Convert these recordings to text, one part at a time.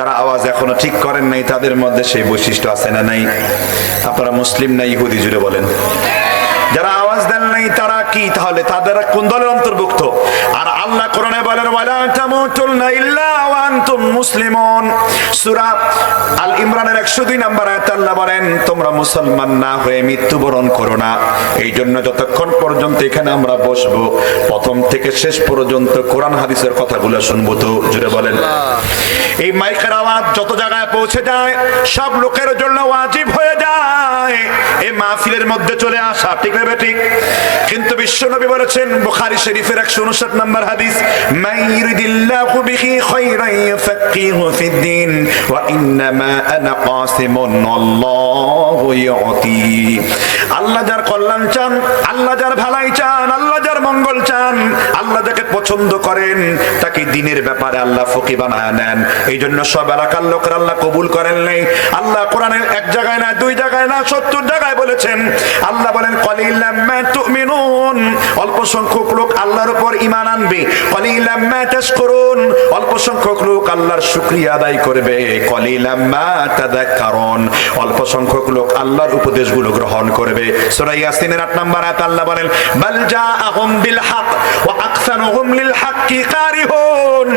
যারা আওয়াজ এখনো ঠিক করেন নাই তাদের মধ্যে সেই বৈশিষ্ট্য আছে না নাই? আপনারা মুসলিম না ইহুদি জুড়ে বলেন? যারা আওয়াজ দেন নাই তারা কি, তাহলে তাদের কোন দলের অন্তর্ভুক্ত? আর আল্লাহ কোরআনে বলেন ওয়ালা তামুতুন্না ইল্লা ওয়া আনতুম মুসলিমুন। সূরা আল ইমরানের 102 নম্বর আয়াতে আল্লাহ বলেন তোমরা মুসলমান না হয়ে মৃত্যুবরণ করো না। এই জন্য যতক্ষণ পর্যন্ত এখানে আমরা বসবো প্রথম থেকে শেষ পর্যন্ত কোরআন হাদিসের কথাগুলো শুনবো। তো জুড়ে বলেন। এই মাইকের আওয়াজ যত জায়গায় পৌঁছে যায় সব লোকের জন্য ওয়াজিব হয়ে যায় এই মাহফিলের মধ্যে চলে আসা, ঠিক না ঠিক? কিন্তু বিশ্বনবী বলেছেন বুখারী শরীফের 159 নম্বর হাদিস, মাইরিদিল্লাহু বিহি খায়রান ইয়াফাক্কিহু ফিদ্দিন ওয়া ইন্নামা আনা কাসিমুন আল্লাহু ইউতি। আল্লাহ যার কল্যাণ চান, আল্লাহ যার ভালাই চান, আল্লাহ যার মঙ্গল চান, আল্লাহ যাকে পছন্দ করেন তাকে দ্বীনের ব্যাপারে আল্লাহ ফকি বানায় নেন। এই জন্য সব এলাকার লোকের আল্লাহ কবুল করেন নাই। আল্লাহ কোরআনে এক জায়গায় না, দুই জায়গায় না, 70 জায়গায় বলেছেন। আল্লাহ বলেন কলিলাম মা তুমিনুন, অল্প সংখ্যক লোক আল্লাহর উপর ঈমান আনবে। কলিলাম মা তাশকুরুন, অল্প সংখ্যক লোক আল্লাহর শুকরিয়া আদায় করবে। কলিলাম মা তাযাক্কারুন, অল্প সংখ্যক লোক আল্লাহর উপদেশগুলো গ্রহণ করবে। সূরা ইয়াসিনের 8 নম্বর আয়াতে আল্লাহ বলেন বাল জাআহুম বিল হক ওয়া আকসারুহুম লিল হক্কি কারিহুন।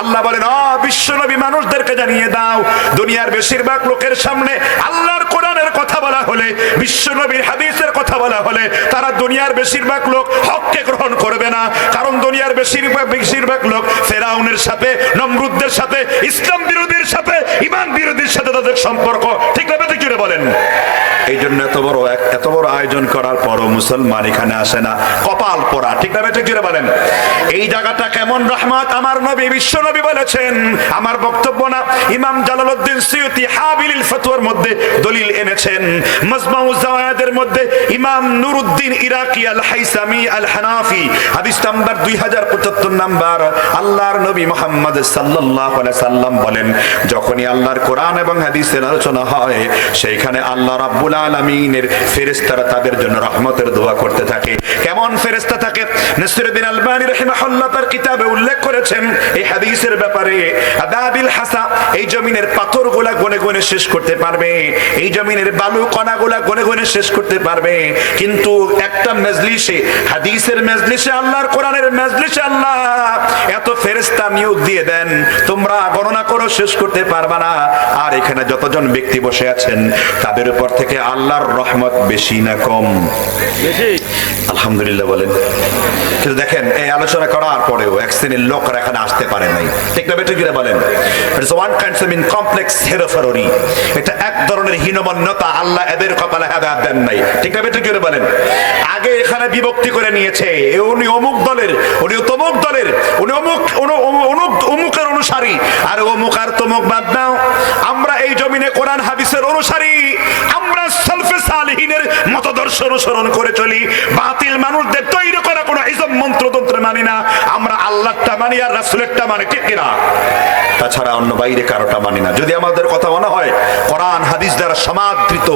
আল্লাহ বলেন ও বিশ্বনবী মানুষদেরকে জানিয়ে দাও দুনিয়ার বেশিরভাগ লোকের সামনে আল্লাহর কোরআনের কথা বলা হলে, বিশ্বনবীর হাদিসের কথা বলা হলে তারা দুনিয়ার বেশিরভাগ লোক হককে গ্রহণ করবে না। কারণ দুনিয়ার বেশিরভাগ লোক ফেরাউনের সাথে, নমরুদদের সাথে, ইসলাম বিরোধীর সাথে, ঈমান বিরোধীর সাথে তাদের সম্পর্ক, ঠিক না ঠিক জুড়ে বলেন? এই জন্য এত বড় আয়োজন করার পরও মুসলমান এখানে আসে না, কপাল পোড়া, ঠিক না ঠিক জুড়ে বলেন? এই জায়গাটা কেমন রহমত আমার নবী বিশ্ব নবী বলেছেন। আমার বক্তব্য না, ইমাম জালালউদ্দিন সুয়ুতী হাবিলিল ফতোয়ার মধ্যে দলিল এনেছেন। মাজমাউজ জাওয়ায়েদের মধ্যে ইমাম নুরউদ্দিন ইরাকি আল হাইসামি আল হানাফি হাদিস নাম্বার 2075 নাম্বার, আল্লাহর নবী মুহাম্মদ সাল্লাল্লাহু আলাইহি সাল্লাম বলেন যখনই আল্লাহর কোরআন এবং হাদিসের আলোচনা হয় সেইখানে আল্লাহ রাব্বুল আলামিনের ফেরেশতারা তাদের জন্য রহমতের দোয়া করতে থাকে। কেমন ফেরেশতা থাকে? নাসিরউদ্দিন আলবানী রাহিমাহুল্লাহ তার কিতাবে উল্লেখ করেছেন এই হাদিসের ব্যাপারে। আদাবিল হাসা, এই জমিনের পাথরগুলা গনে গনে শেষ করতে পারবে, এই জমিনের বালু কণাগুলা গনে গনে শেষ করতে পারবে, কিন্তু একটা মজলিসে, হাদিসের মজলিসে, আল্লাহর কোরআনের মজলিসে আল্লাহ এত ফেরেশতা নিয়োগ দিয়ে দেন তোমরা গণনা করো শেষ করতে পারবা না। আর এখানে যতজন ব্যক্তি বসে আছেন তাদের উপর থেকে আল্লাহর রহমত বেশি না কম? বেশি। আলহামদুলিল্লাহ বলেন। কিন্তু দেখেন এই আলোচনা করার পরেও এক শ্রেণীর লোকরা এখানে আসতে পারে নাই, ঠিক না বেটে গিয়ে বলেন? ইটস ওয়ান কাইন্ড অফ ইনকমপ্লেক্স হেরোফেররি, এটা এক ধরনের হীনমন্যতা। আল্লাহ এদের কপালে হেদায়েত দেন নাই, ঠিক না বেটে গিয়ে বলেন? আগে এখানে বিভক্তি করে নিয়েছে, উনি অমুক দলের, উনি তমুক দলের, উনি অমুকের অনুসারী, আর অমুক আর তমুক বাদ দাও। আমরা এই জমিনে কোরআন হাদিসের অনুসারী, আমরা সালফে সালেহিনের মতদর্শ অনুসরণ করে চলি। বাতিল মানুষদের তৈরি করা কোনো ইজম মন্ত্রতন্ত্র মানি না, আমরা আল্লাহটা মানি আর রাসূলেরটা মানি, ঠিক কিনা? তাছাড়া অন্য বাইরে কারোটা মানি না। যদি আমাদের কথা মনে হয় কোরআন হাদিস দ্বারা সমাদৃত,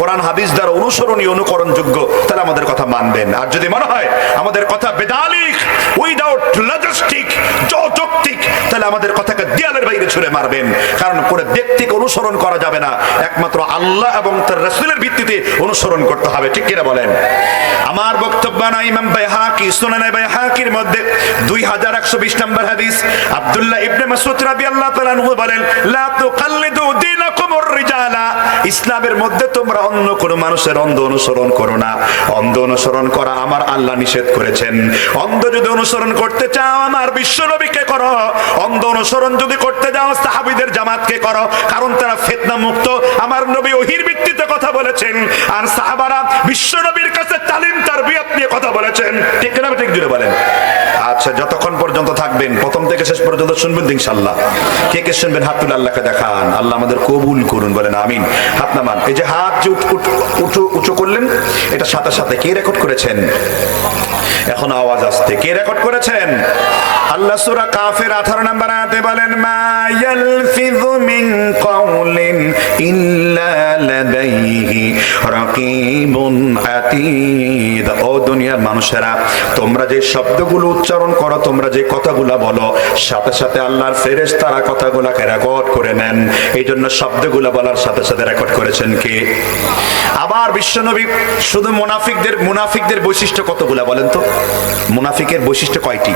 কোরআন হাদিস দ্বারা অনুসরণীয়, অনুকরণযোগ্য, তাহলে আমাদের কথা মানবেন। আর যদি মনে হয় আমাদের কথা বেদালিক, উইদাউট লজিস্টিক, যৌক্তিক, তাহলে আমাদের কথাকে দেয়ালের বাইরে ছুঁড়ে মারবেন। কারণ কোনো ব্যক্তিকে অনুসরণ করা যাবে না, একমাত্র আল্লাহ এবং তার রাসূলের ভিত্তিতে অনুসরণ করতে হবে, ঠিক কিনা বলেন? আমার বক্তব্য না, ইমাম বাইহাকি সুনানে বাইহাকির মধ্যে 2120 নম্বর হাদিস, আব্দুল্লাহ ইবনে মাসউদ রাদিয়াল্লাহু তাআলা আনহু বলেন লা তুকাল্লিদু দীনাকুমুর রিজালা, ইসলামের মধ্যে তোমরা অন্য কোন মানুষের অন্ধ অনুসরণ করো না। অন্ধ অনুসরণ করা আমার আল্লাহ নিষেধ করেছেন। অন্ধ যদি অনুসরণ করতে চাও আমার বিশ্ব নবীকে করো, অন্ধ অনুসরণ যদি করতে যাও সাহাবীদের জামাতকে করো, কারণ তারা ফিতনা মুক্ত। আমার নবী ওহীর ভিত্তিতে কথা বলেছেন, আর সাহাবারা বিশ্ব নবীর কাছে তালিম তারবিয়াত নিয়ে কথা বলেছেন, ঠিক না ঠিক জুড়ে বলেন? আচ্ছা, যতক্ষণ পর্যন্ত থাকবেন প্রথম থেকে শেষ পর্যন্ত শুনবেন ইনশাআল্লাহ। কে কে শুনবেন হাত তুলে আল্লাহকে দেখান, আল্লাহ আমাদের কবুল করুন, বলেন আমিন। হাত নামান। এই যে হাত যে উঁচু করলেন, এটা সাথে সাথে কে রেকর্ড করেছেন? এখন আওয়াজ আসছে, কে রেকর্ড করেছেন? আল্লাহ সূরা কাফের 18 নম্বর আয়াতে বলেন মা ইয়ালফিযু মিন কাওলিন ইল্লা লাদাইহি রাকিবুন আতীদ। ও দুনিয়ার মানুষ মানুষেরা, তোমরা যে শব্দগুলো উচ্চারণ করো, তোমরা যে কথাগুলো বলো, সাথে সাথে আল্লাহর ফেরেশতারা কথাগুলোকে রেকর্ড করে নেন। এই জন্য শব্দগুলো বলার সাথে সাথে রেকর্ড করেছেন কে? আবার বিশ্বনবী শুধু মুনাফিকদের বৈশিষ্ট্য কতগুলা বলেন তো? মুনাফিকের বৈশিষ্ট্য কয়টি?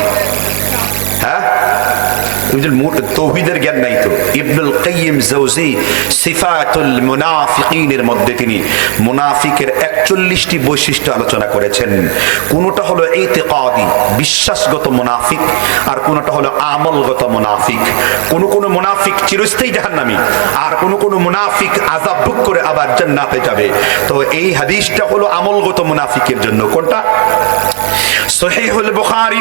হ্যাঁ, তৌহিদের জ্ঞান নাই তো। ইবনুল কাইয়িম জাওজি সিফাতুল মুনাফিকিনের মধ্যে তিনি মুনাফিকের 41টি বৈশিষ্ট্য আলোচনা করেছেন। কোনটা হলো ইতিকাদি, বিশ্বাসগত মুনাফিক, আর কোনটা হলো আমলগত মুনাফিক। কোন মুনাফিক চিরস্থায়ী জাহান্নামী, আর কোন মুনাফিক আযাব ভোগ করে আবার জান্নাতে যাবে। তো এই হাদিসটা হলো আমলগত মুনাফিকের জন্য। কোনটা? সহিহুল বুখারী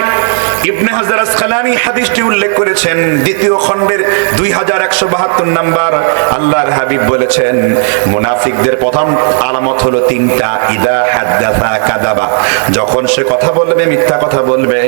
ইবনে হাজার আসকালানী হাদিসটি উল্লেখ করেছেন, দ্বিতীয় খণ্ডের 2172 নাম্বার। আল্লাহর হাবিব বলেছেন মুনাফিকদের প্রথম আলামত হলো তিনটা। ইদা হাদাসা কাযাবা, যখন সে কথা বলবে মিথ্যা কথা বলবে।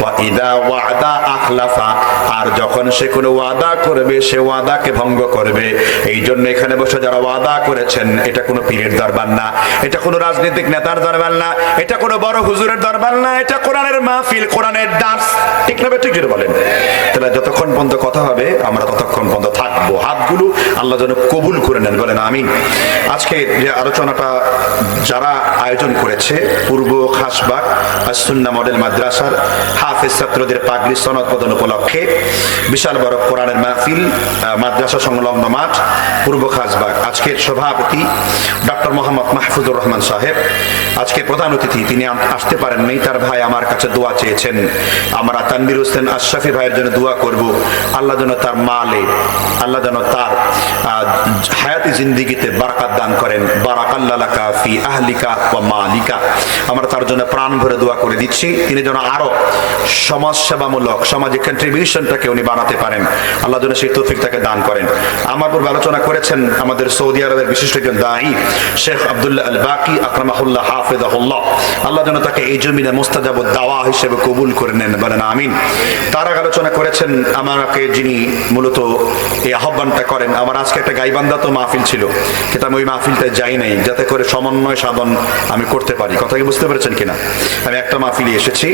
ওয়া ইদা ওয়াদা আখলাফা, আর যখন সে কোনো ওয়াদা করবে সে ওয়াদাকে ভঙ্গ করবে। এই জন্য এখানে বসে যারা ওয়াদা করেছেন, এটা কোনো পীরের দরবার না, এটা কোনো রাজনৈতিক নেতার দরবার না, এটা কোনো বড় হুজুরের দরবার না, এটা কোরআনের মাহফিল, কোরআনের দার্স। ঠিক না? ঠিক যেটা বলেন। তাহলে যতক্ষণ পর্যন্ত কথা হবে আমরা ততক্ষণ পর্যন্ত থাকবো। হাতগুলো আল্লাহ যেন কবুল করে নেন, বলেন আমিন। আজকে যে আলোচনাটা যারা আয়োজন করেছে, পূর্ব খাসবাগ আস-সুন্নাহ মডেল মাদ্রাসার হাফেজ ছাত্রদের পাগড়ি সনদ প্রদান উপলক্ষে বিশাল বড় কোরআনের মাহফিল, মাদ্রাসা সংলগ্ন মাঠ, পূর্ব খাসবাগ। আজকের সভাপতি ডক্টর মোহাম্মদ মাহফুজুর রহমান সাহেব, আজকে প্রধান অতিথি, তিনি আসতে পারেন নাই, তার ভাই আমার কাছে দোয়া চেয়েছেন। আমরা তানভীর হোসেন আশরাফি ভাইয়ের জন্য দোয়া করব, আল্লাহ যেন তার মালে, আল্লাহ যেন তার হায়াতি জিন্দেগিতে বারাকাত দান করেন। বারাকাল্লাহ লাকা ফি আহলিকা ওয়া মালিকা। আমরা তার জন্য প্রাণ ভরে দোয়া করে দিচ্ছি, তিনি যেন আরো সমাজ সেবামূলক, সামাজিক কন্ট্রিবিউশনটাকে উনি বানাতে পারেন। আল্লাহ যেন সেই তৌফিক তাকে দান করেন। আমার পূর্বে আলোচনা করেছেন আমাদের সৌদি আরবের বিশিষ্ট একজন দাঈ শেখ আব্দুল্লাহ আল বাকি আকরামাহুল্লাহ হাফিজাহুল্লাহ। আল্লাহ যেন তাকে এই জমিনে মুস্তাজাবুদ দাওয়া হিসেবে কবুল করে নেন, বলেন আমিন। তার আগে আলোচনা করেছেন আমাকে যিনি মূলত এই আহ্বানটা করেন। আমার আজকে একটা গাইবান্ধা তো মাহফিল ছিল, কিন্তু আমি ওই মাহফিলটায় যাই নাই, যাতে করে সমন্বয় সাধন আমি করতে পারি। কথা কি বুঝতে পেরেছেন কিনা? আমি একটা মাহফিলে এসেছি,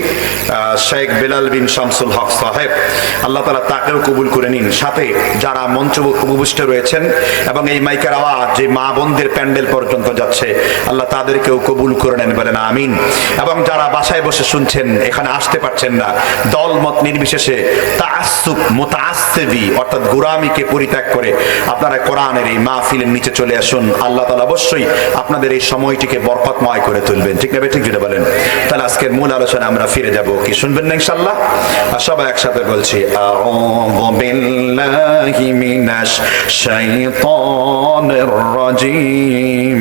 শেখ বেলাল বিন শামসুল হক সাহেব, আল্লাহ তাআলা তাকেও কবুল করে নিন। সাথে যারা মঞ্চ উপবিষ্ট রয়েছেন এবং এই মাইকের আওয়াজ যে মা বোনদের প্যান্ডেল পর্যন্ত যাচ্ছে, আল্লাহ তাদেরকেও কবুল করে নেন, বলেন আমিন। এবং যারা বাসায় বসে শুনছেন, এখানে আসতে পারছেন না, দল মত নির্বিশেষে তাআসসুব মুতাআসসিবি অর্থাৎ গোরামিকে পরিত্যাগ করে আপনারা কোরআনের এই মাহফিলের নিচে চলে আসুন। আল্লাহ তাআলা অবশ্যই আপনাদের এই সময়টিকে বরকতময় করে তুলবেন। ঠিক না? ঠিক যেটা বলেন। তাহলে আজকের মূল আলোচনা আমরা ফিরে যাব, কি শুনবেন না ইনশাআল্লাহ? সবাই একসাথে বলছি, আউযু বিল্লাহি মিনাশ শাইতানির রাজীম,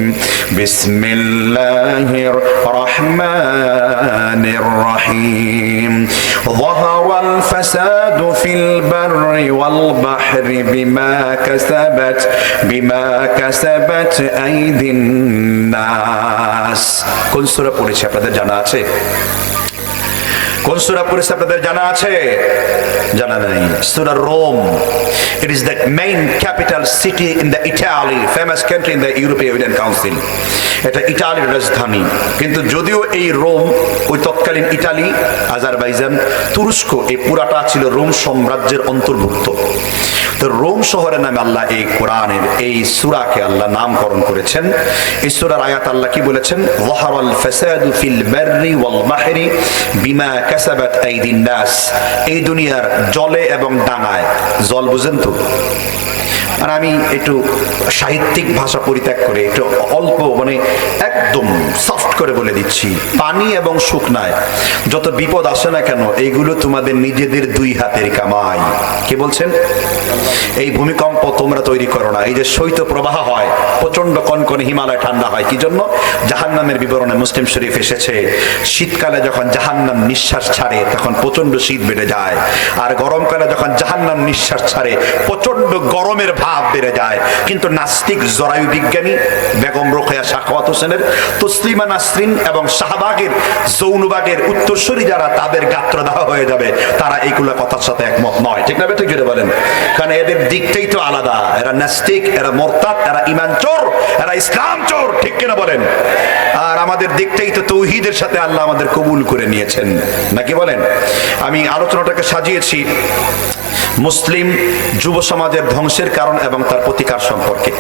বিসমিল্লাহির রাহমানির রহিম। ظهر الفساد في البر والبحر بما كسبت أيدي الناس। কোন সূরা পড়েছি আপনাদের জানা আছে? কোন সূরা পড়েছে আপনাদের জানা আছে? জানা নাই? সূরা Rome. It is the main capital city in the Italy, famous country in the European Union Council. এটা ইতালির রাজধানী। কিন্তু যদিও এই রোম, ওই তৎকালীন ইটালি, আজারবাইজান, তুরস্ক, এই পুরাটা ছিল রোম সাম্রাজ্যের অন্তর্ভুক্ত। তো রোম শহরের নামে আল্লাহ এই কোরআনের এই সূরাকে আল্লাহ নামকরণ করেছেন। এই সূরার আয়াত আল্লাহ কি বলেছেন? যাহারাল ফাসাদু ফিল বাররি ওয়াল বাহরি বিমা কাসাবাত আইদিন নাস। এই দুনিয়ার জলে এবং ডাঙায়, জল বুঝেন তো? আর আমি একটু সাহিত্যিক ভাষা পরিত্যাগ করে একটু অল্প, মানে একদম সফট করে বলে দিচ্ছি, পানি এবং শুকনায় যত বিপদ আসে না কেন, এইগুলো তোমাদের নিজেদের দুই হাতের কামাই। কে বলছেন? এই ভূমিকম্প তোমরা তৈরি করো না। এই যে শৈত্য প্রবাহ হয়, প্রচন্ড কনকনে হিমালয় ঠান্ডা হয়, কি জন্য? জাহান্নামের বিবরণে মুসলিম শরীফ এসেছে, শীতকালে যখন জাহান্নাম নিঃশ্বাস ছাড়ে তখন প্রচন্ড শীত বেড়ে যায়, আর গরমকালে যখন জাহান্নাম নিঃশ্বাস ছাড়ে প্রচন্ড গরমের ভাব বেড়ে যায়। কিন্তু নাস্তিক জরায়ু বিজ্ঞানী বেগম রোকেয়া সাখাওয়াত হোসেনের, তসলিমা নাসরিন এবং শাহবাগের যৌনবাগের উত্তরসূরি যারা, তাদের গাত্রদাহ হয়ে যাবে, তারা এইগুলো কথার সাথে একমত নয়। ঠিক না? ঠিক যেটা বলেন। কারণ এদের দিকটাই তো আলাদা। এরা নাস্তিক, এরা মোরতাদ, এরা ঈমান চোর, এরা ইসলাম চোর। ঠিক কিনা বলেন? আর আমাদের দিকটাই তো তৌহিদের সাথে আল্লাহ আমাদের কবুল করে নিয়েছেন, নাকি বলেন? আমি আলোচনাটাকে সাজিয়েছি মুসলিম যুব সমাজের ধ্বংসের কারণ এবং তার প্রতিকার সম্পর্কে।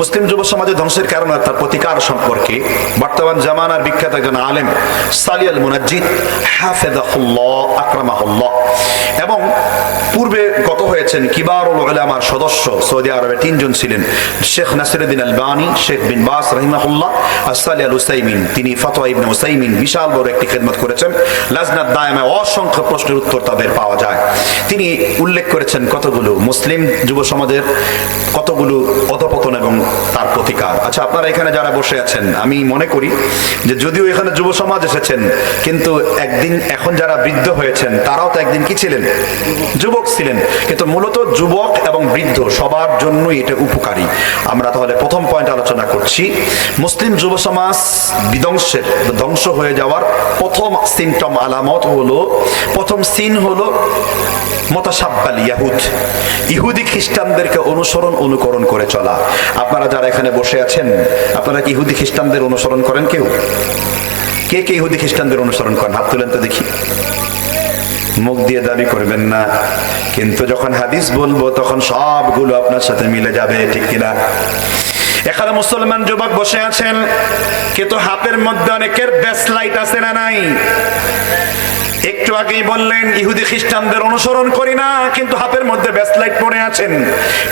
মুসলিম যুব সমাজের ধ্বংসের কারণ আর তার প্রতিকার সম্পর্কে বর্তমান জামানার বিখ্যাত একজন আলেম সালি আল মুনাজ্জিদ হাফিজাহুল্লাহ আকরামাহুল্লাহ, এবং পূর্বে গত হয়েছেন কিবারুল উলামার সদস্য সৌদি আরবে 3 জন ছিলেন, শেখ নাসিরউদ্দিন আলবানী, শেখ বিন বাস রাহিমাহুল্লাহ, আর সালি আল উসাইমিন। তিনি ফতোয়া ইবনে উসাইমিন বিশাল বড় একটি খেদমত করেছেন। লাজনাত দায়েমায় অসংখ্য প্রশ্নের উত্তর তাদের পাওয়া যায়। তিনি উল্লেখ করেছেন কতগুলো মুসলিম যুব সমাজের কতগুলো অধপতন এবং তার প্রতিকার। আচ্ছা, আপনারা এখানে যারা বসে আছেন, আমি মনে করি যে যদিও এখানে যুব সমাজ এসেছেন, কিন্তু একদিন এখন যারা বৃদ্ধ হয়েছেন তারাও তো একদিন কি ছিলেন? যুবক ছিলেন। কিন্তু মূলত যুবক এবং বৃদ্ধ সবার জন্যই এটা উপকারী। আমরা তাহলে প্রথম পয়েন্ট আলোচনা করছি, মুসলিম যুব সমাজ ধ্বংস হয়ে যাওয়ার প্রথম সিমটম আলামত হলো, প্রথম সিন হলো মুতাশাব্বাল ইয়াহুদ, ইহুদি খ্রিস্টানদেরকে অনুকরণ করে চলা। আপনারা যারা এখানে বসে আছেন, আপনারা কি ইহুদি খ্রিস্টানদের অনুসরণ করেন? কেউ কে কে ইহুদি খ্রিস্টানদের অনুসরণ করেন? হাত তুলেন তো দেখি। মুখ দিয়ে দাবি করবেন না, কিন্তু যখন হাদিস বলবো তখন সবগুলো আপনার সাথে মিলে যাবে, ঠিক কিনা? এখানে মুসলমান যুবক বসে আছেন, কিন্তু হাতের মধ্যে অনেকের ব্যাসলাইট আছে না নাই? একটু আগেই বললেন ইহুদি খ্রিস্টানদের অনুসরণ করি না, কিন্তু হাতের মধ্যে ব্যাসলাইট পড়ে আছেন।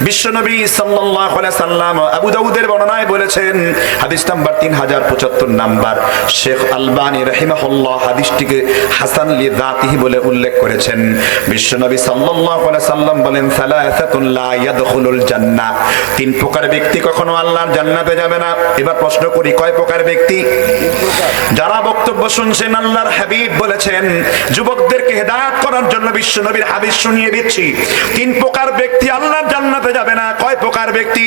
বিশ্বনবী সাল্লাল্লাহু আলাইহি সাল্লাম আবু দাউদের বর্ণনায় বলেছেন, হাদিস নাম্বার 3075 নাম্বার, শেখ আলবানী রাহিমাহুল্লাহ হাদিসটিকে হাসান লিযাতিহি বলে উল্লেখ করেছেন। বিশ্বনবী সাল্লাল্লাহু আলাইহি সাল্লাম বলেন, সালাসাতুন লা ইয়াদখুলুল জান্নাহ, 3 প্রকার ব্যক্তি কখনো আল্লাহর জান্নাতে যাবে না। এবার প্রশ্ন করি, কয় প্রকার ব্যক্তি? যারা বক্তব্য শুনছেন, আল্লাহর হাবিব বলেছেন, যুবকদেরকে হেদায়েত করার জন্য বিশ্ব নবীর হাদিস শুনিয়ে দিচ্ছি, 3 প্রকার ব্যক্তি আল্লাহর জান্নাতে যাবে না। কয় প্রকার ব্যক্তি?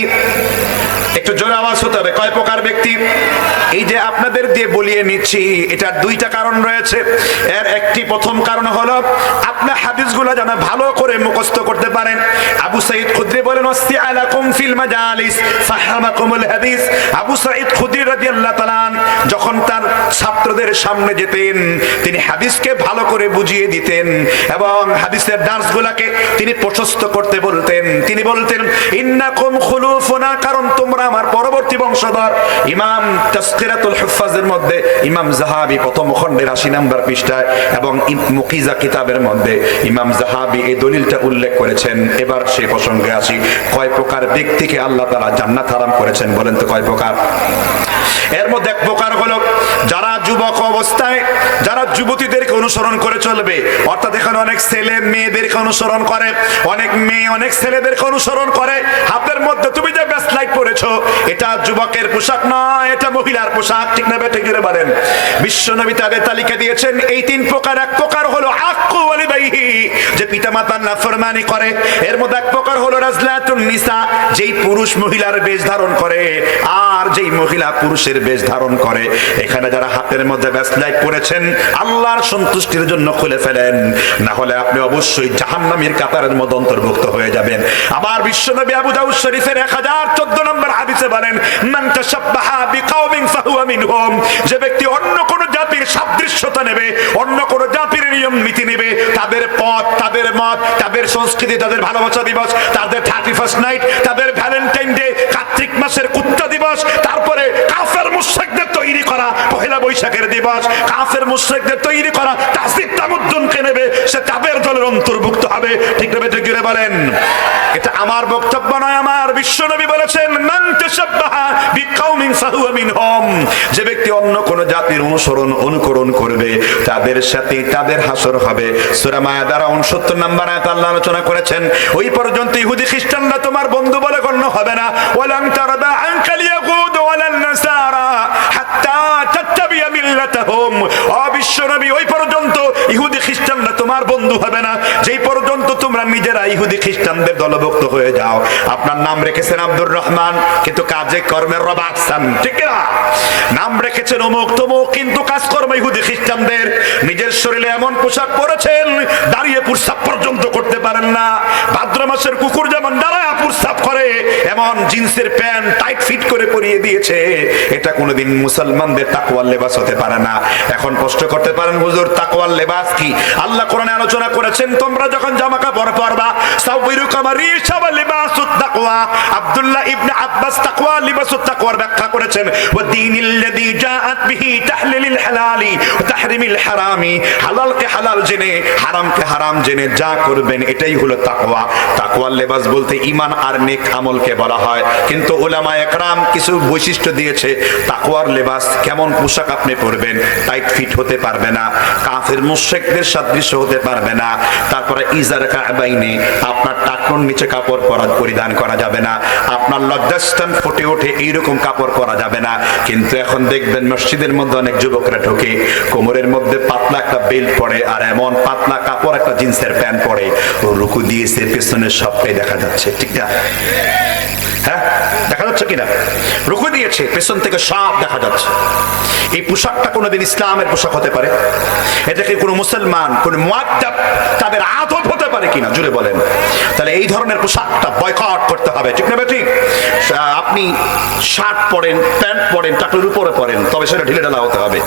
একটু জোরে আওয়াজ হতে হবে, কয় প্রকার ব্যক্তি? এই যে আপনাদের দিয়ে বলিয়ে নিচ্ছি, এটার 2টা কারণ রয়েছে। এর একটি প্রথম কারণ হলো আপনি হাদিসগুলো যেন ভালো করে মুখস্থ করতে পারেন। আবু সাঈদ খুদরি বলেন, ওয়াসতিআলাকুম ফিল মাজালিস ফাহামাকুমুল হাদিস। আবু সাঈদ খুদরি রাদিয়াল্লাহু তাআলা যখন তার ছাত্রদের সামনে যেতেন, তিনি হাদিসকে ভালো করে বুঝিয়ে দিতেন এবং হাদিসের দার্সগুলোকে তিনি প্রশস্ত করতে বলতেন। তিনি বলতেন, ইন্নাকুম খুলুফুনা, কারণ তোমরা আমার পরবর্তী বংশধর। ইমাম তাসকিরাতুল হুফাজের মধ্যে ইমাম যাহাবী প্রথম খণ্ডের 80 নম্বর পৃষ্ঠায় এবং মুকিজা কিতাবের মধ্যে ইমাম যাহাবী এই দলিলটা উল্লেখ করেছেন। এবার সেই প্রসঙ্গে আসি, কয় প্রকার ব্যক্তিকে আল্লাহ তাআলা জান্নাত হারাম করেছেন? বলেন তো কয় প্রকার? এর মধ্যে এক প্রকার হলো যারা যুবক অবস্থায় যারা যুবতীদেরকে অনুসরণ করে চলবে, অর্থাৎ এখানে অনেক ছেলে মেয়েদেরকে অনুসরণ করে, অনেক মেয়ে অনেক ছেলেদেরকে অনুসরণ করে। হাতের মধ্যে তুমি যে ব্যাসলাইট পরেছো, এটা যুবকের পোশাক নয়, এটা মহিলার পোশাক, ঠিক না? বেঠিক বলেন। বিশ্বনবী তাদের তালিকা দিয়েছেন এই 3 প্রকার। এক প্রকার হলো আক্কু ওয়ালিদাইহি, যে পিতামাতার নাফরমানি করে। এর মধ্যে এক প্রকার হলো রাজলাতুন নিসা, যেই পুরুষ মহিলার বেশ ধারণ করে আর যেই মহিলা পুরুষের বেশ ধারণ করে। এখানে যারা হাতের মধ্যে ব্যাসলাইট পরেছেন, আল্লাহর সন্তুষ্টির জন্য খুলে ফেলেন, না হলে আপনি অবশ্যই জাহান্নামীর কাতারের মধ্যে অন্তর্ভুক্ত হয়ে যাবেন। আবার বিশ্বনবী আবু দাউদ শরীফের 1014 নম্বর হাদিসে বলেন, মান তাশাব্বাহা বিকাওমিন ফাহুয়া মিনহুম, যে ব্যক্তি অন্য কোন জাতির সাদৃশ্যতা নেবে, অন্য কোন জাতির নিয়ম নীতি নেবে, তাদের পথ, তাদের মত, তাদের সংস্কৃতি, তাদের ভালোবাসা দিবস, তাদের 31st নাইট, তাদের ভ্যালেন্টাইন ডে, কার্তিক মাসের কুত্তা দিবস, তারপরে কাফের মুশরিকদের তৈরি করা পহেলা বৈশাখের দিবস, কাফের মুশরিকদের তৈরি করা তাসদিদ তামুদ্দুনকে নেবে, সে তাদের দলের অন্তর্ভুক্ত হবে। ঠিক না? বেঠিক বলেন। এটা আমার বক্তব্য নয়, আমার বিশ্বনবী বলেছেন, মান তাশাব্বাহা বিকাওমিন ফাহুয়া মিনহুম, যে ব্যক্তি অন্য কোন জাতির অনুকরণ করবে, তাদের সাথে তাদের হাসর হবে। সূরা মায়েদার 69 নম্বর আয়াত আল্লাহ আলোচনা করেছেন, ওই পর্যন্ত ইহুদি খ্রিস্টানরা তোমার বন্ধু বলে গণ্য হবে না। ওয়ালান তারদা আনকাল ইয়াহুদ ওয়ালান নাসারা হাত্তা তাত্তাবিয়া মিল্লাতাহুম, ও বিশ্বনবী, ওই পর্যন্ত ইহুদি খ্রিস্টানরা তোমার বন্ধু হবে না যেই পর্যন্ত তোমরা নিজেরা ইহুদি খ্রিস্টানদের দলভুক্ত হয়ে যাও। আপনার নাম রেখেছেন আব্দুর রহমান, কিন্তু কাজে কর্মের রবাকসান, ঠিক না? নাম রেখেছেন অমুক তমুক, কিন্তু কাজকর্ম ইহুদি খ্রিস্টানদের। নিজের শরীরে এমন পোশাক পরেছেন, দাঁড়িয়ে প্রস্রাব পর্যন্ত করতে পারেন না। ভাদ্র মাসের কুকুর যেমন দাঁড়ায় প্রস্রাব করে, এমন জিন্সের প্যান্ট টাইট ফিট করে পরিয়ে দিয়েছে, এটা কোনোদিন মুসলমানদের তাকওয়ার লেবাস হতে পারে না। এখন প্রশ্ন করতে পারেন, হুজুর তাকওয়ার লেবাস কি? আল্লাহ কোরআনে আলোচনা করেছেন, তোমরা যখন জামা কাপড় পরবা সাউবিরু কামা রিশা ওয়া লিবাসুত তাকওয়া। আব্দুল্লাহ ইবনে আব্বাস তাকওয়া লিবাসুত তাকওয়ার ব্যাখ্যা করেছেন, ওয়া দীনিল্লাযী জাআত বিহি তাহলিলিল হালালি ওয়া তাহরিমিল হারামি। হালালকে হালাল জেনে হারামকে হারাম জেনে যা করবেন এটাই হলো তাকওয়া। তাকওয়ার লেবাস বলতে ঈমান আর নেক আমলকে বলা হয়। কিন্তু উলামায়ে কেরাম কিছু বৈশিষ্ট্য দিয়েছে তাকওয়ার লেবাস। কেমন পোশাক আপনি পরবেন? টাইট ফিট হতে পারবে না, কাফের মুশরিকদের সাদৃশ্য হতে পারবে না। তারপরে ইজার কাবাইনে, আপনার টাকনুর নিচে কাপড় পরিধান করা যাবে না, আপনার লজ্জাস্থান ফুটে ওঠে এইরকম কাপড় পরা যাবে না। কিন্তু এখন দেখবেন মসজিদের মধ্যে অনেক যুবকরা ঢোকে, কোমরের মধ্যে পাতলা একটা বেল্ট পরে আর এমন পাতলা কাপড় একটা জিন্সের প্যান্ট পরে, ও রুকু দিয়েছে, পেছনের সবটাই দেখা যাচ্ছে, ঠিক না? হ্যাঁ, দেখা যাচ্ছে কিনা? রুকু দিয়েছে, পেছন থেকে সব দেখা যাচ্ছে। এই পোশাকটা কোনোদিন ইসলামের পোশাক হতে পারে? এটাকে কোনো মুসলমান, কোন মুআদ্দাব তাদের আদব হতে পারে কিনা জুড়ে বলেন? তাহলে এই ধরনের পোশাকটা বয়কট করতে হবে, ঠিক না? ঠিক, আপনি শার্ট পরেন, প্যান্ট পরেন, টাকলুর উপরে পরেন, তবে সেটা ঢিলে ঢালা হতে হবে।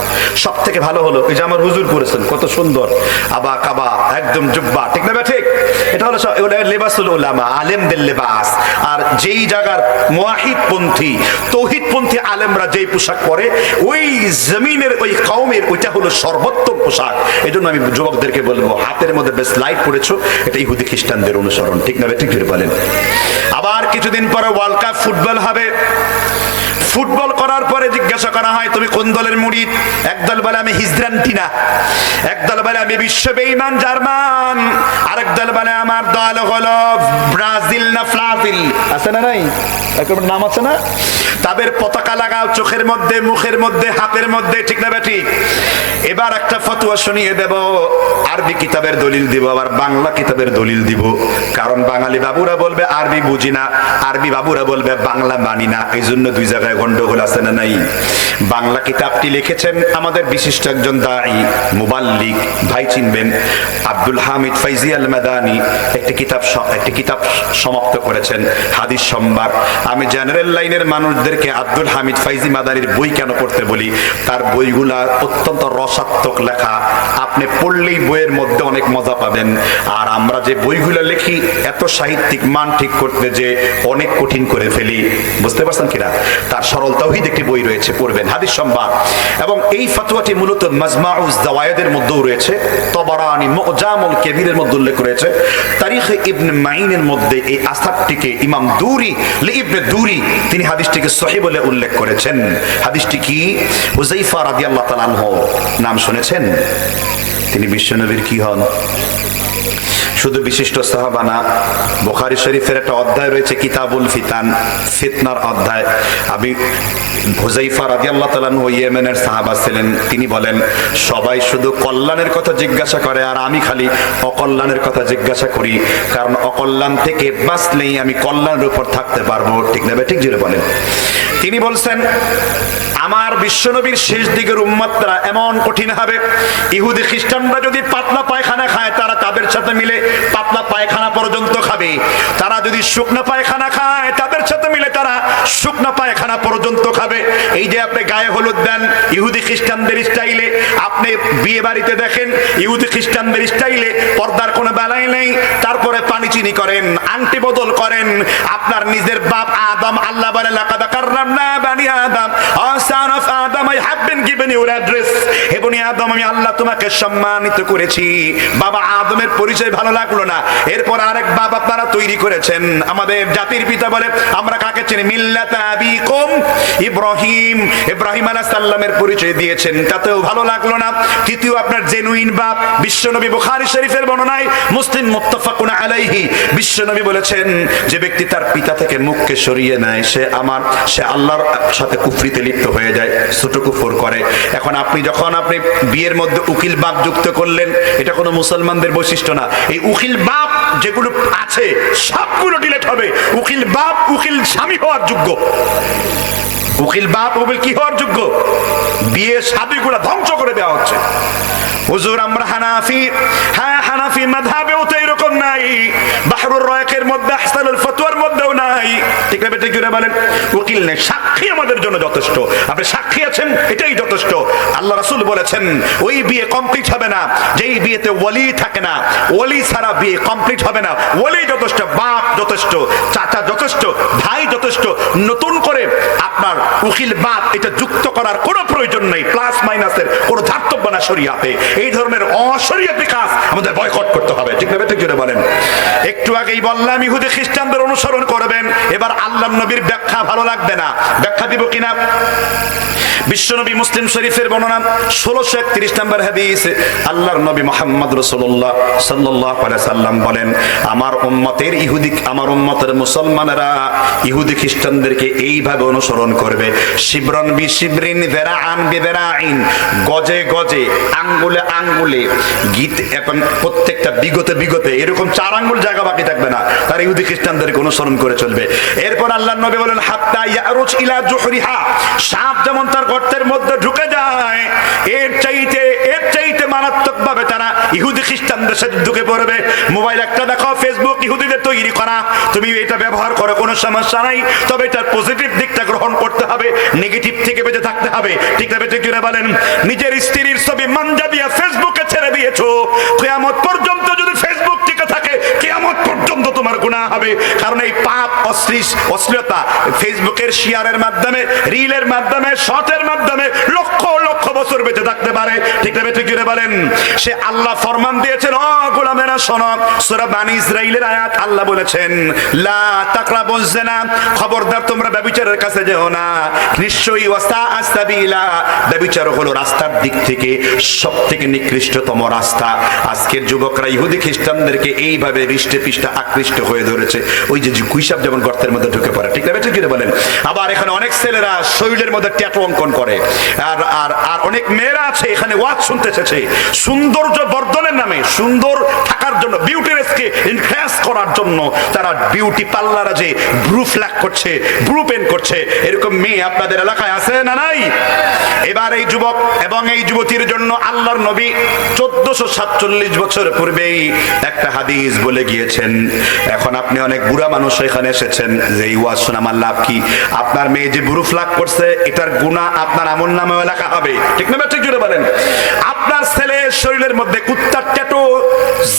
সব থেকে ভালো হলো এই যে আমার হুজুর করেছেন, কত সুন্দর আবা কাবা, একদম জুব্বা, ঠিক না? ঠিক, এটা হলো লেবাসুল উলামা, আলেমদের লেবাস। আর যেই জায়গার মুওয়াহিদ পন্থী, তৌহিদ পন্থী আলেমরা যেই পোশাক পরে, ওই জমিনের ওই কওমের ওইটা হলো সর্বোত্তম পোশাক। এই জন্য আমি যুবকদেরকে বলবো, হাতের মধ্যে বেশ লাইট পড়েছো, এটা ইহুদি খ্রিস্টানদের অনুসরণ, ঠিক না? ঠিক বলেন। আবার কিছুদিন পরে ওয়ার্ল্ড কাপ ফুটবল হবে। ফুটবল করার পরে জিজ্ঞাসা করা হয়, তুমি কোন দলের মুরিদ? একদল বলে আমি হিজরান্টিনা, একদল বলে আমি বিশ্ব বেঈমান জার্মান, আরেক দল বলে আমার দল হলো ব্রাজিল না ফ্লাজিল, আছে না? নাই একটা নাম আছে না? তাদের পতাকা লাগাও চোখের মধ্যে, মুখের মধ্যে, হাতের মধ্যে, ঠিক না? ঠিক। এবার একটা ফতোয়া শুনিয়ে দেব, আরবি কিতাবের দলিল দিব, আবার বাংলা কিতাবের দলিল দিব। কারণ বাঙালি বাবুরা বলবে আরবি বুঝি না, আরবি বাবুরা বলবে বাংলা মানি না। এই জন্য দুই জায়গায় গন্ডগোল আছে না? নাই। বাংলা কিতাবটি লিখেছেন আমাদের বিশিষ্ট একজন দাঈ, মুবাল্লিগ ভাই, চিনবেন, আব্দুল হামিদ ফাইজি আল মাদানী। একটি কিতাব সমাপ্ত করেছেন, হাদিস সম্ভার। আমি জেনারেল লাইনের মানুষদেরকে আব্দুল হামিদ ফাইজি মাদানীর বই কেন পড়তে বলি? তার বইগুলা অত্যন্ত রসাত্মক লেখা, আপনি পড়লেই বইয়ের মধ্যে অনেক মজা পাবেন। আর আমরা যে বইগুলা লিখি এত সাহিত্যিক মান ঠিক করতে যে অনেক কঠিন করে ফেলি, বুঝতে পারছেন কিনা? তার সরল তাওহীদ একটি বই রয়েছে, পড়বেন, হাদিস সম্ভার। এবং এই ফতোয়াটি মূলত মাজমাউজ যাওয়ায়েদের মধ্যেও রয়েছে, তবরানী মুজামুল কবিরের মধ্যে উল্লেখ রয়েছে, তারিখ ইবনে মাইনের মধ্যে এই আসারটিকে ইমাম দুরি ইবনে দুরি তিনি হাদিসটিকে সহিহ বলে উল্লেখ করেছেন। হাদিসটি কি? হুযায়ফা রাদিয়াল্লাহু তাআলা আনহু, নাম শুনেছেন? তিনি বিশ্বনবীর কি হন? শুধু বিশিষ্ট সাহাবা না, বুখারী শরীফের একটা অধ্যায় রয়েছে কিতাবুল ফিতান, ফিতনার অধ্যায়। আমি হুযায়ফা রাদিয়াল্লাহু তাআলা আনহু ইয়েমেনের সাহাবা ছিলেন। তিনি বলেন, সবাই শুধু কল্যাণের কথা জিজ্ঞাসা করে আর আমি খালি অকল্যাণের কথা জিজ্ঞাসা করি, কারণ অকল্যাণ থেকে বাঁচলেই আমি কল্যাণের উপর থাকতে পারবো, ঠিক না? ঠিক জুড়ে বলেন। তিনি বলছেন, আমার বিশ্বনবীর শেষ দিকের উম্মতরা এমন কঠিন হবে, ইহুদি খ্রিস্টানরা যদি পাতলা পায়খানা খায় তারা তাদের সাথে মিলে পাতলা পায়খানা পর্যন্ত খাবে, তারা যদি শুকনা পায়খানা খায় তাদের সাথে মিলে তারা শুকনা পায়খানা পর্যন্ত খাবে। এই যে আপনি গায়ে হলুদ দেন ইহুদি খ্রিস্টানদের স্টাইলে, আপনি বিয়ে বাড়িতে দেখেন ইহুদি খ্রিস্টানদের স্টাইলে, পর্দার কোনো বেলায় নেই, তারপরে পানি চিনি করেন, আংটি বদল করেন। আপনার নিজের বাপ আদম, আল্লাহ বলে লাকাদ কাররামনা বানি আদম, son of Adam, I have been given your address. হে বনি আদম, আমি আল্লাহ তোমাকে সম্মানিত করেছি। বাবা আদমের পরিচয় ভালো লাগলো না, এরপর আরেক বাপ আপনারা তৈরি করেছেন। আমাদের জাতির পিতা বলে আমরা কাকে চিনি? মিল্লাত আবিকুম ইব্রাহিম, ইব্রাহিম আলাইহিস সালামের পরিচয় দিয়েছেন, তাতেও ভালো লাগলো না। তৃতীয় আপনার জেনুইন বাপ, বিশ্বনবী বুখারী শরীফের বর্ণনায়, মুসলিম মুত্তাফাকুন আলাইহি, বিশ্বনবী বলেছেন যে ব্যক্তি তার পিতা থেকে মুখকে সরিয়ে নেয় সে আল্লাহর সাথে কুফরিতে লিপ্ত হয়ে যায়, ছোট কুফর করে। এখন যখন আপনি বিয়ের মধ্যে উকিল বাপ যুক্ত করলেন, এটা কোনো মুসলমানদের বৈশিষ্ট্য না। এই উকিল বাপ যেগুলো আছে সবগুলো ডিলিট হবে। উকিল বাপ উকিল স্বামী হওয়ার যোগ্য, উকিল বাপ উকিল কি হওয়ার যোগ্য? বিয়ে শাদীগুলো ধ্বংস করে দেওয়া হচ্ছে। হুজুর আমরা হানাফি, হ্যাঁ হানাফি মাযহাবেও তো এরকম নাই। বাহরুল বাহরুর রায়কের মধ্যে, আহসানুল ফতোয়ার মধ্যেও নাই। ঠিক না ঠিক জুড়ে বলেন? উকিল নেই, সাক্ষী আমাদের জন্য যথেষ্ট। আপনি সাক্ষী আছেন, এটাই যথেষ্ট। আল্লাহ রাসূল বলেছেন ওই বিয়ে কমপ্লিট হবে না যেই বিয়েতে ওয়ালি থাকে না। ওয়ালি ছাড়া বিয়ে কমপ্লিট হবে না। ওয়ালি যথেষ্ট, বাপ যথেষ্ট, চাচা যথেষ্ট, ভাই যথেষ্ট। নতুন করে আপনার উকিল বাপ এটা যুক্ত করার কোনো প্রয়োজন নেই। প্লাস মাইনাসের কোনো ধার্তব্য না শরীয়তে। এই ধরনের অশরীয়তি কাজ আমাদের বয়কট করতে হবে। ঠিক না ঠিক জুড়ে বলেন? একটু আগেই বললাম ইহুদি খ্রিস্টানদের অনুসরণ করবেন। এবার আল্লাহর নবীর ব্যাখ্যা ভালো লাগবে না, ব্যাখ্যা দিব কিনা? বিশ্বনবী মুসলিম শরীফের বর্ণনা 1631 নম্বর হাদিস। আল্লাহর নবী মুহাম্মদ রাসূলুল্লাহ সাল্লাল্লাহু আলাইহি সাল্লাম বলেন, আমার উম্মতের ইহুদি, আমার উম্মতের মুসলমানেরা ইহুদি খ্রিস্টানদেরকে এইভাবে অনুসরণ করবে। শিবরন বি শিবরিন, যিরাআন বি যিরাইন, গজে গজে, আঙ্গুলে আঙ্গুলে, গীত এবং প্রত্যেকটা বিগতে বিগতে, এরকম 4 আঙ্গুল জায়গা বাকি থাকবে না। তারা ইহুদি খ্রিস্টানদেরকে অনুসরণ করে চলবে। এরপর আল্লাহর নবী বলেন, হাত্তা ইয়ারুজ ইলা জুহরিহা, সাপ যেমন তার গর্তের মধ্যে ঢুকে যায়, এর চাইতে মারাত্মক ভাবে তারা ইহুদি খ্রিস্টানদের সাথে ঢুকে পড়বে। মোবাইল একটা দেখো, ফেসবুক ইহুদিদের তৈরি করা, তুমি এটা ব্যবহার করো, কোনো সমস্যা নাই, তবে এটার পজিটিভ দিকটা গ্রহণ করতে হবে, নেগেটিভ থেকে বেঁচে থাকতে হবে। ঠিক না ঠিক জুড়ে বলেন? নিজের স্ত্রীর ছবি মানজা দিয়া ফেসবুকে ছেড়ে দিয়েছো, কিয়ামত পর্যন্ত যদি ফেসবুক টিকে থাকে, কিয়ামত পর্যন্ত তোমার গুনাহ হবে। কারণ এই পাপ, অশ্লীলতা ফেসবুকের শেয়ারের মাধ্যমে, রিলের মাধ্যমে, শর্টের মাধ্যমে লক্ষ লক্ষ বছর বেঁচে থাকতে পারে। ঠিক না ঠিক জুড়ে বলেন? সে আল্লাহ ফরমান দিয়েছেন, ও গোলামেরা শোনো, সূরা বানী ইসরাঈলের আয়াত, আল্লাহ বলেছেন লা তাকরাবুজ জিনা, খবরদার তোমরা ব্যভিচারের কাছে যেও না। নিশ্চয়ই ওয়াসা আসাবিলা, ব্যভিচার হলো রাস্তার দিক থেকে সবথেকে নিকৃষ্টতম রাস্তা। আজকের যুবকরা ইহুদি খ্রিস্টানদেরকে এইভাবে হৃষ্টে পিষ্টে আকৃষ্ট হয়ে ধরেছে। ওই যে কুইসাব যেমন গর্তের মধ্যে ঢুকে পড়ে। ঠিক না ঠিক জুড়ে বলেন? আবার এখানে অনেক ছেলেরা শরীরের মধ্যে ট্যাটু অঙ্কন করে, আর অনেক মেয়েরা আছে এখানে ওয়াজ শুনতে এসেছে সৌন্দর্য বর্ধনের নামে, সুন্দর থাকার জন্য, বিউটিনেসকে ইনহ্যান্স করার জন্য তারা বিউটি পার্লারে যে ব্রু ফ্ল্যাগ করছে, ব্রু পেন করছে। এরকম মেয়ে আপনাদের এলাকায় আছে না নাই? এবার এই যুবক এবং এই যুবতীর জন্য আল্লাহর নবী 1447 বছর পূর্বেই একটা হাদিস বলে গিয়েছেন। এখন আপনি অনেক বুড়া মানুষ এখানে এসেছেন, যে এই ওয়াজ শোনা আমার লাভ কি? আপনার মেয়ে যে ব্রু ফ্ল্যাগ করছে, এটার গুনাহ আপনার আমলনামায় লেখা হবে। ঠিক না ঠিক জুড়ে বলেন? আপনার ছেলে শরীরের মধ্যে কুত্তার ট্যাটু,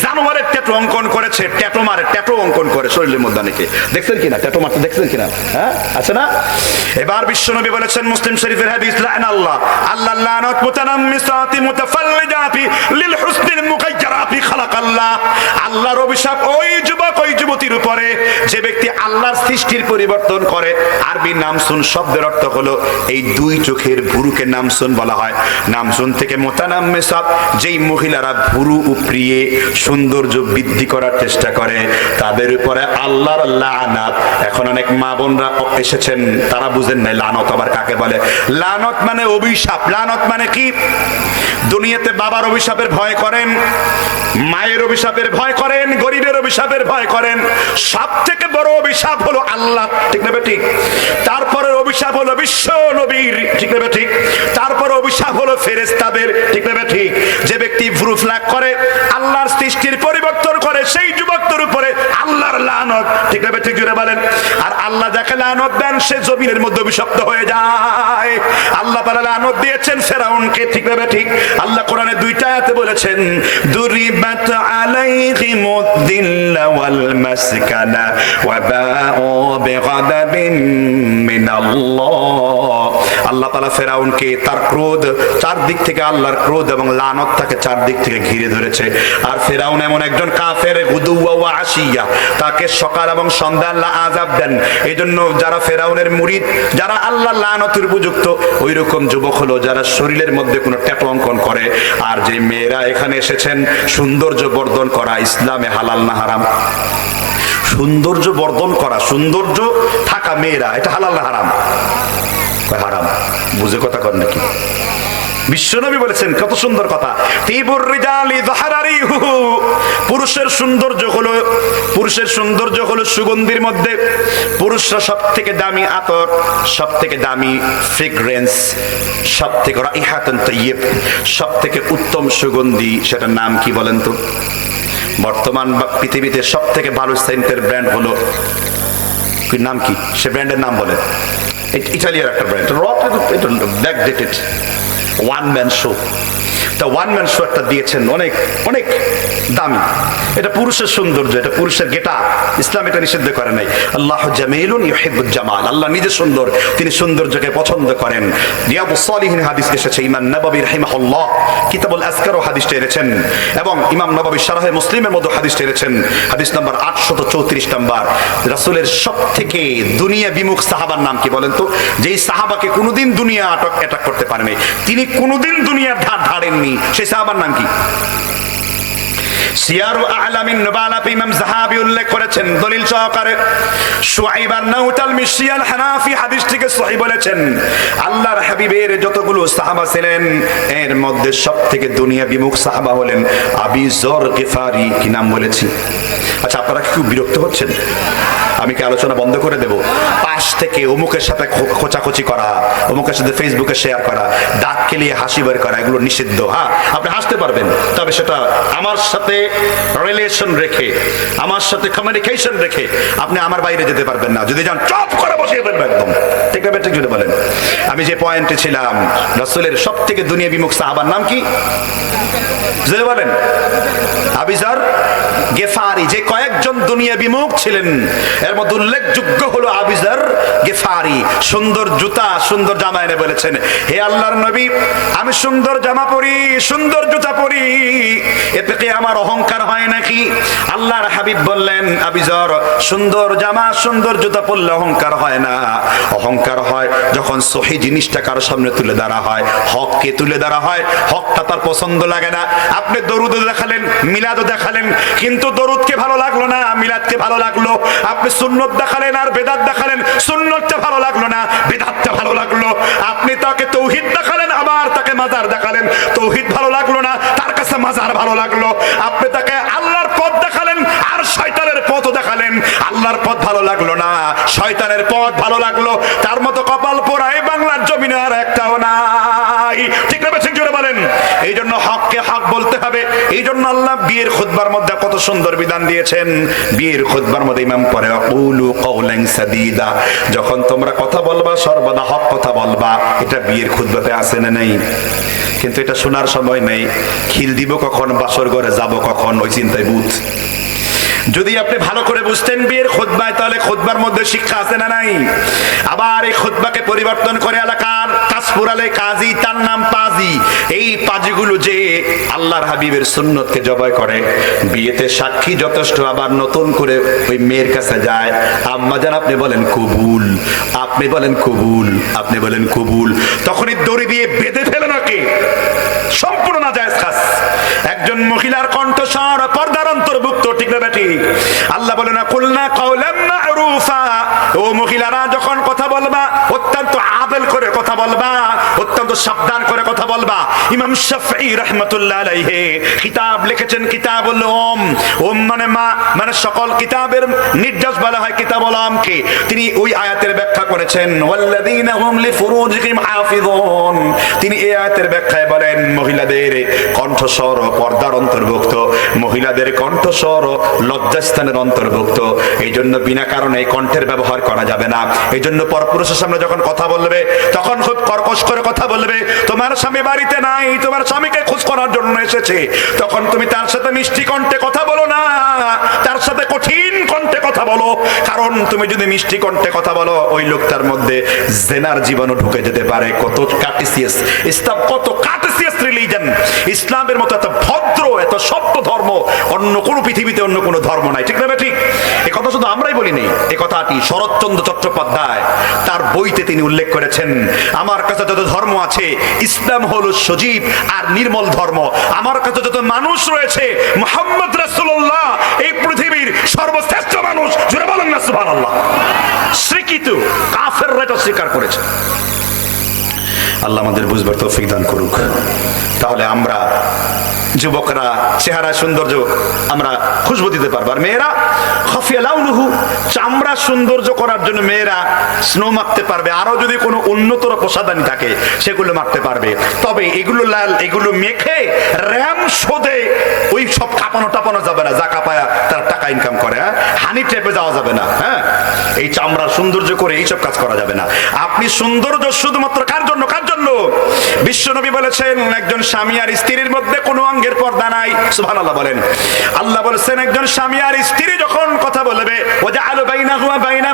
জানোয়ারের ট্যাটু অঙ্কন করেছে, ট্যাটু মারে, ট্যাটু অঙ্কন করে শরীরের মধ্যে। অনেকে দেখছেন কিনা ট্যাটু মারতে? দেখছেন কিনা? হ্যাঁ, আছে না? এবার বিশ্বনবী বলেছেন মুসলিম শরীফের হাদিস, লা'নাল্লাহ, আল্লাহ লানত মুতানাম্মিসাতি মুতাফাল্লিজাতি লিল হুসনিল মুগায়্যারাতি খালাকাল্লাহ। আল্লাহর অভিশাপ ওই যুবক, ওই যুবতীর উপরে যে ব্যক্তি আল্লাহর সৃষ্টির পরিবর্তন করে। আরবি নামসুন শব্দের অর্থ হলো এই দুই চোখের ভুরুকে নামসুন বলা হয়। নামসুন থেকে মুতানাম্মিসাত, যেই মহিলারা ভুরু উপরিয়ে সৌন্দর্য বৃদ্ধি করার চেষ্টা করে, তাদের উপরে আল্লাহর লানত। এখন অনেক মা বোনরা এসেছেন, তারা বুঝেন নাই লানত আবার কাকে বলে। লানত মানে অভিশাপ। লানত মানে কি? দুনিয়াতে বাবার অভিশাপের ভয় করেন, মায়ের অভিশাপের ভয় করেন, গরিবের অভিশাপের ভয় করেন। সব থেকে বড় অভিশাপ হলো আল্লাহ। ঠিক না ঠিক? তারপরে অভিশাপ হলো বিশ্ব নবীর। ঠিক না ঠিক? তারপরে অভিশাপ হলো ফেরেশতাদের। ঠিক না ঠিক? যে ব্যক্তি ভ্রু ফ্ল্যাগ করে, আল্লাহর সৃষ্টির পরিবর্তন করে, সেই যুবকদের উপরে আল্লাহর লানত। ঠিক না ঠিক জুড়ে বলেন? আর আল্লাহ যাকে লানত দেন, সে জমিনের মধ্যে অভিশপ্ত হয়ে যায়। আল্লাহ তাআলা লানত দিয়েছেন ফেরাউনকে। ঠিক না ঠিক? আল্লাহ কোরআনে 2টা আয়াতে বলেছেন, দুরিবাত আলাইহিমুদ দিল্লা ওয়াল মাসকানা ওয়া বাউ বিগাদাবিন মিনাল্লাহ। আল্লাহ তাআলা ফেরাউনকে তার ক্রোধ, চারদিক থেকে আল্লাহর ক্রোধ এবং লানত তাকে চারদিক থেকে ঘিরে ধরেছে। আর ফেরাউন এমন একজন কাফের, গুদুওয়া ওয়া আশিয়া, তাকে সকাল এবং সন্ধ্যা আল্লাহ আযাব দেন। এজন্য যারা ফেরাউনের মুরিদ, যারা আল্লাহর লানতের উপযুক্ত, ওই রকম যুবক হলো যারা শরীরের মধ্যে কোনো ট্যাটু অঙ্কন করে। আর যে মেয়েরা এখানে এসেছেন, সৌন্দর্য বর্ধন করা ইসলামে হালাল না হারাম? সৌন্দর্য বর্ধন করা, সৌন্দর্য থাকা মেয়েরা, এটা হালাল না হারাম? হারাম। বুঝে কথা কর নাকি? বিশ্বনবী বলেছেন, কত সুন্দর কথা, তিবুর রিজালি যাহারারিহু, পুরুষের সৌন্দর্য হলো সুগন্ধির মধ্যে। পুরুষরা সবথেকে দামি আতর, সবথেকে দামি ফ্রেগ্রেন্স, সবথেকে রাইহাতুন তাইয়্যিব, সবথেকে উত্তম সুগন্ধি, সেটার নাম কি বলেন তো? বর্তমান পৃথিবীতে সব থেকে ভালো সেন্টের ব্র্যান্ড হলো, কি নাম কি সে ব্র্যান্ডের নাম বলে, ইটালিয়ার একটা brand, backdated one man show. তা ওয়ান ম্যান শো একটা দিয়েছেন, অনেক অনেক দামি। এটা পুরুষের সৌন্দর্য, এটা পুরুষের গেটআপ, ইসলাম এটা নিষিদ্ধ করে নাই। আল্লাহ জামিলুন ইউহিব্বুল জামাল, আল্লাহ নিজে সুন্দর, তিনি সৌন্দর্যকে পছন্দ করেন। রিয়াদুস সালিহিন হাদিস এসেছে, ইমাম নববী রাহিমাহুল্লাহ কিতাবুল আজকার হাদিসটা এনেছেন, এবং ইমাম নববী শারহে মুসলিমের মধ্যে হাদিসটা এনেছেন, হাদিস নাম্বার 834 নাম্বার। রাসূলের সবথেকে দুনিয়া বিমুখ সাহাবার নাম কি বলেন তো? যেই সাহাবাকে কোনোদিন দুনিয়া অ্যাটাক করতে পারেনি, তিনি কোনোদিন দুনিয়ার ধার ধারেননি, সেই সাহাবার নাম কি? সিয়ারু আ'লামিন নুবালাতে ইমাম যাহাবী উল্লেখ করেছেন দলিল সহকারে। শুআইব আন-নাউতাল মিশিয়াল হানাফি হাদিসটিকে সহিহ বলেছেন। আল্লাহর হাবিবের যতগুলো সাহাবা ছিলেন, এর মধ্যে সবথেকে দুনিয়া বিমুখ সাহাবা হলেন আবি যর গিফারি। কি নাম বলেছি? আচ্ছা, আপনারা কি বিরক্ত হচ্ছেন? আমি কি আলোচনা বন্ধ করে দেব? পাশ থেকে অমুকের সাথে খোঁচাখুচি করা, অমুকের সাথে ফেসবুকে শেয়ার করা, দাঁত খেলিয়ে হাসি বের করা, এগুলো নিষিদ্ধ। হ্যাঁ, আপনি হাসতে পারবেন, তবে সেটা আমার সাথে রিলেশন রেখে, আমার সাথে কমিউনিকেশন রেখে। আপনি আমার বাইরে যেতে পারবেন না, যদি যান চপ করে বসিয়ে ফেলবেন একদম। ঠিক আছে, ঠিক যদি বলেন। আমি যে পয়েন্টে ছিলাম, রাসূলের সব থেকে দুনিয়া বিমুখ সাহাবার নাম কি যদি বলেন? আবু যর গিফারি। যে কয়েকজন দুনিয়া বিমুখ ছিলেন, এর মধ্যে উল্লেখযোগ্য হলো আবু যর গিফারি। সুন্দর জুতা, সুন্দর জামা এনে বলেছেন, হে আল্লাহর নবী, আমি সুন্দর জামা পরি, সুন্দর জুতা পরি, এতে কি আমার অহংকার হয় নাকি? আল্লাহর হাবিব বললেন, আবু যর, সুন্দর জামা সুন্দর জুতা পরলে অহংকার হয় না। অহংকার হয় যখন সহি জিনিসটা কারো সামনে তুলে ধরা হয়, হককে তুলে ধরা হয়, হকটা তার পছন্দ লাগে না। আপনি দরুদ দেখালেন, মিলাদ দেখালেন, কিন্তু দরুদকে ভালো লাগলো না, মিলাদকে ভালো লাগলো। আপনি সুন্নত দেখালেন আর বেদাত দেখালেন, সুন্নতটা ভালো লাগলো না, বেদাতটা ভালো লাগলো। আপনি তাকে তৌহিদ দেখালেন, আবার তাকে মাজার দেখালেন, তৌহিদ ভালো লাগলো না, তার কাছে মাজার ভালো লাগলো। আপনি তাকে আল্লাহর পথ দেখালেন আর শয়তানের পথ দেখালেন, আল্লাহর পথ ভালো লাগলো না, শয়তানের পথ ভালো লাগলো। তার মতো কপাল পোড়া এই বাংলার জমিনে আর একটাও নাই। ঠিক না? ঠিক জোরে বলেন। এই জন্য হককে হক বলতে হবে। এই জন্য আল্লাহ বিয়ের খুতবার মধ্যে কত সুন্দর বিধান দিয়েছেন। বিয়ের খুতবার মধ্যে ইমাম পড়ে, কুলু কওলান সাদীদা, যখন তোমরা কথা বলবা সর্বদা হক কথা বলবা। এটা বিয়ের খুতবাতে আছে না নাই? কিন্তু এটা শোনার সময় নেই। খিল দিব কখন, বাসর ঘরে যাব কখন, ওই চিন্তায় বুথ। যদি আপনি ভালো করে বুঝতেন বিয়ের খুতবায়, তাহলে খুতবার মধ্যে শিক্ষা আছে না নাই? আবার এই খুতবাকে পরিবর্তন করে এলাকার কাশপুরালে কাজী, তার নাম পাজি। এই পাজিগুলো যে আল্লাহর হাবিবের সুন্নতকে জবাই করে, বিয়েতে সাক্ষী যথেষ্ট, আবার নতুন করে ওই মেয়ের কাছে যায়, আম্মা জান আপনি বলেন কবুল, আপনি বলেন কবুল, আপনি বলেন কবুল। তখনই দড়ি দিয়ে বেঁধে ফেলে নাকি সম্পূর্ণ নাজায়েজ কাজ। একজন মহিলার কণ্ঠস্বর পর্দার অন্তর্ভুক্ত। ঠিক না বেটি? আল্লাহ বলে না, কুলনা কাওলাম মা'রুফা। ও মহিলারা, যখন কথা বলবা অত্যন্ত আদল করে কথা বলবা, অত্যন্ত সাবধান করে কথা বলবা। ইমাম শাফঈ রাহমাতুল্লাহ আলাইহি কিতাব লিখেছেন, কিতাবুল উম মানে মা, মানে সকল কিতাবের নির্দেশ বলা হয় কিতাবুল উমকে। তিনি ওই আয়াতের ব্যাখ্যা করেছেন, ওয়াল্লাযীনা হুম লিফুরুজিহিম হাফিযুন। তিনি এই আয়াতের ব্যাখ্যায় বলেন, মহিলাদের কণ্ঠস্বর পর্দার অন্তর্ভুক্ত, মহিলাদের কণ্ঠস্বর লজ্জাস্থানের অন্তর্ভুক্ত। এই জন্য বিনা কারণে এই কণ্ঠের ব্যবহার করা যাবে না। এই জন্য পরপুরুষের সামনে যখন কথা বলবে, তখন খুব কর্কশ করে কথা বলবে। তোমার স্বামী বাড়িতে নাই, তোমার স্বামীকে খোঁজ করার জন্য এসেছে, তখন তুমি তার সাথে মিষ্টি কণ্ঠে কথা বলো না, তার সাথে কঠিন কণ্ঠে কথা বলো। কারণ তুমি যদি মিষ্টি কণ্ঠে কথা বলো, ওই লোকটার মধ্যে জেনার জীবাণু ঢুকে যেতে পারে। কত কার্টেসিয়াস ইসলাম, কত কার্টেসিয়াস রিলিজন। ইসলামের মতো এত ভদ্র, এত সভ্য ধর্ম অন্য কোন পৃথিবীতে, অন্য কোন ধর্ম নাই। ঠিক না? ঠিক। এই কথা শুধু আমরাই বলিনি, এই কথাটি শরৎচন্দ্র চট্টোপাধ্যায় তার বইতে তিনি উল্লেখ করেছেন। আমার কাছে যত ধর্ম আছে, ইসলাম হলো সজীব আর নির্মল ধর্ম। আমার কাছে যত মানুষ রয়েছে, মুহাম্মদ রাসূলুল্লাহ এই পৃথিবীর সর্বশ্রেষ্ঠ মানুষ। জোরে বলেন না সুবহানাল্লাহ। স্বীকৃত কাফেররা এটা স্বীকার করেছে। আল্লাহ আমাদের বুঝবার তৌফিক দান করুক। তাহলে আমরা যুবকরা চেহারা সৌন্দর্য আমরা খুশবু দিতে পারবো, আর মেয়েরা খাফিয়া লাউনুহু, চামড়া সৌন্দর্য করার জন্য মেয়েরা স্নো মাখতে পারবে, আরো যদি কোনো উন্নতর প্রসাধনী থাকে সেগুলো মাখতে পারবে। তবে এগুলো লাল, এগুলো মেখে র্যাম শোধে ওই সব কাঁপানো টাপানো যাবে না, যা কাঁপায়া তারা টাকা ইনকাম করে, হানি ট্র্যাপে যাওয়া যাবে না। হ্যাঁ, এই চামড়ার সৌন্দর্য করে এইসব কাজ করা যাবে না। আপনি সৌন্দর্য শুধুমাত্র কার জন্য? কার জন্য? বিশ্বনবী বলেছেন একজন স্বামী আর স্ত্রীর মধ্যে কোনো অঙ্গের পর্দা নাই। সুবহানাল্লাহ বলেন। আল্লাহ বলেছেন একজন স্বামী আর স্ত্রী যখন কথা বলবে, ওয়া জাআলা বাইনাহুমা বাইনা